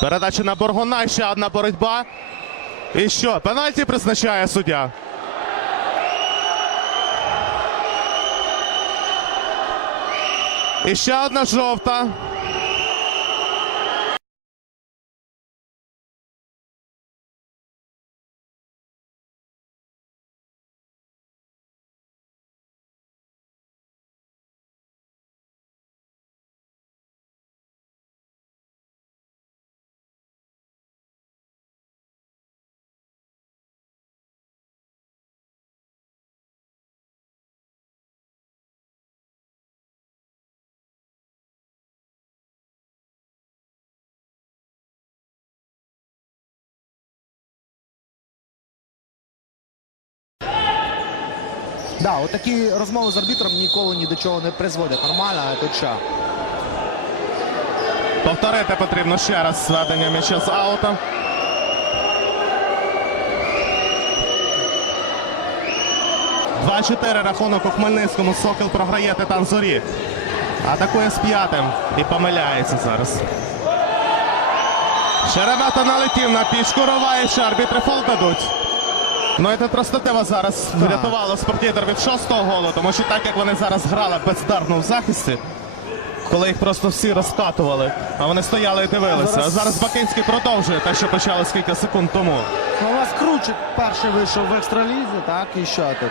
Передача на Боргуна, ще одна боротьба. І що? Пенальті призначає суддя. І ще одна жовта. Да, от такі розмови з арбітром ніколи ні до чого не призводять. Нормально, а тут? Повторити потрібно ще раз зведення м'яча з аута. Два-чотири рахунок у Хмельницькому. Сокіл програє Титан Зорі. Атакує з п'ятим і помиляється зараз. Шеребета налетів на пішку Роваєвича. Арбітри фол дадуть. Ну і тут Ростатива зараз врятувала спортлідер від шостого голу, тому що так як вони зараз грали бездарно в захисті, коли їх просто всі розкатували, а вони стояли і дивилися. А Зараз- зараз Бакинський продовжує те, що почалось кілька секунд тому. Ну, у вас Кручик перший вийшов в екстралізі, так? І що тут?